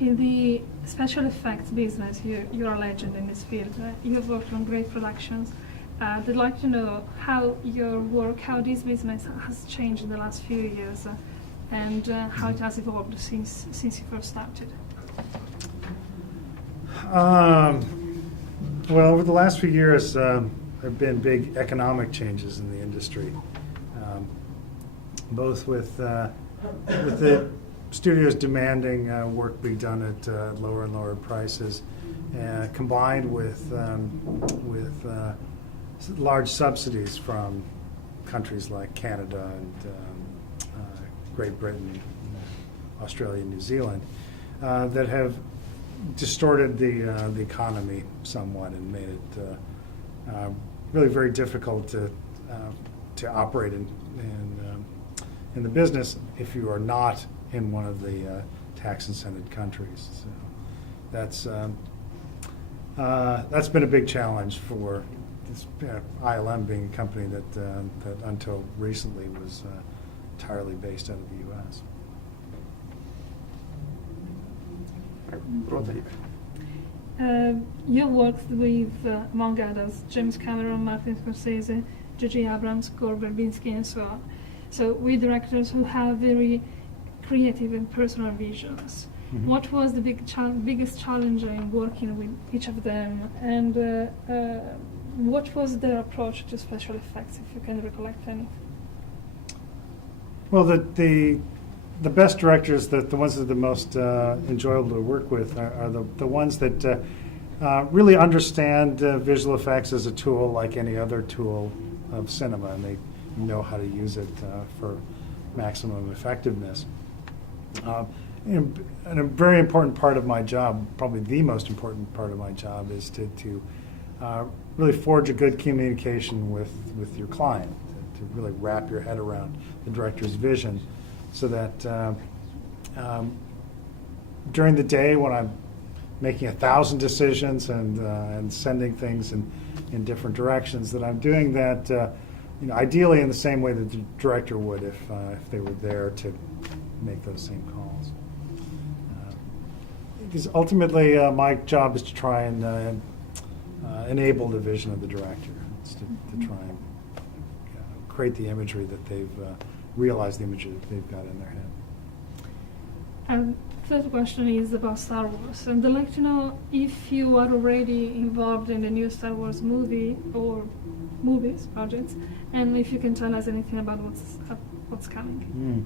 In the special effects business, you're a legend in this field. You've worked on great productions. I'd like to know how your work, how this business has changed in the last few years, and how it has evolved since you first started. Well, over the last few years, there have been big economic changes in the industry, both with the studios demanding work be done at lower and lower prices, combined with large subsidies from countries like Canada and Great Britain, Australia, New Zealand, that have distorted the economy somewhat and made it really very difficult to operate in the business if you are not in one of the tax-incented countries. So that's been a big challenge for this, ILM being a company that until recently was entirely based out of the U.S. You worked with, among others, James Cameron, Martin Scorsese, J.J. Abrams, Gore Verbinski, and so on. So with directors who have very creative and personal visions. Mm-hmm. What was the biggest challenge in working with each of them, and what was their approach to special effects, if you can recollect any? Well, the best directors, the ones that are the most enjoyable to work with, are the ones that really understand visual effects as a tool like any other tool of cinema, and they know how to use it for maximum effectiveness. And a very important part of my job, probably the most important part of my job, is to really forge a good communication with your client, to really wrap your head around the director's vision, so that during the day when I'm making 1,000 decisions and sending things in different directions, that I'm doing that ideally in the same way that the director would if they were there to make those same calls. Because ultimately my job is to try and enable the vision of the director. It's to try and create the imagery that they've realize the imagery that they've got in their head. And third question is about Star Wars. And I'd like to know if you are already involved in the new Star Wars movie or movies projects, and if you can tell us anything about what's coming.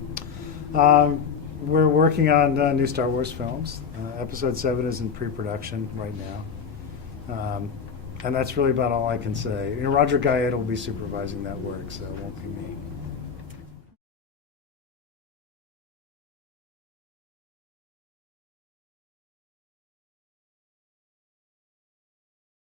We're working on new Star Wars films. Episode 7 is in pre-production right now. And that's really about all I can say. Roger Gaeta will be supervising that work, so it won't be me.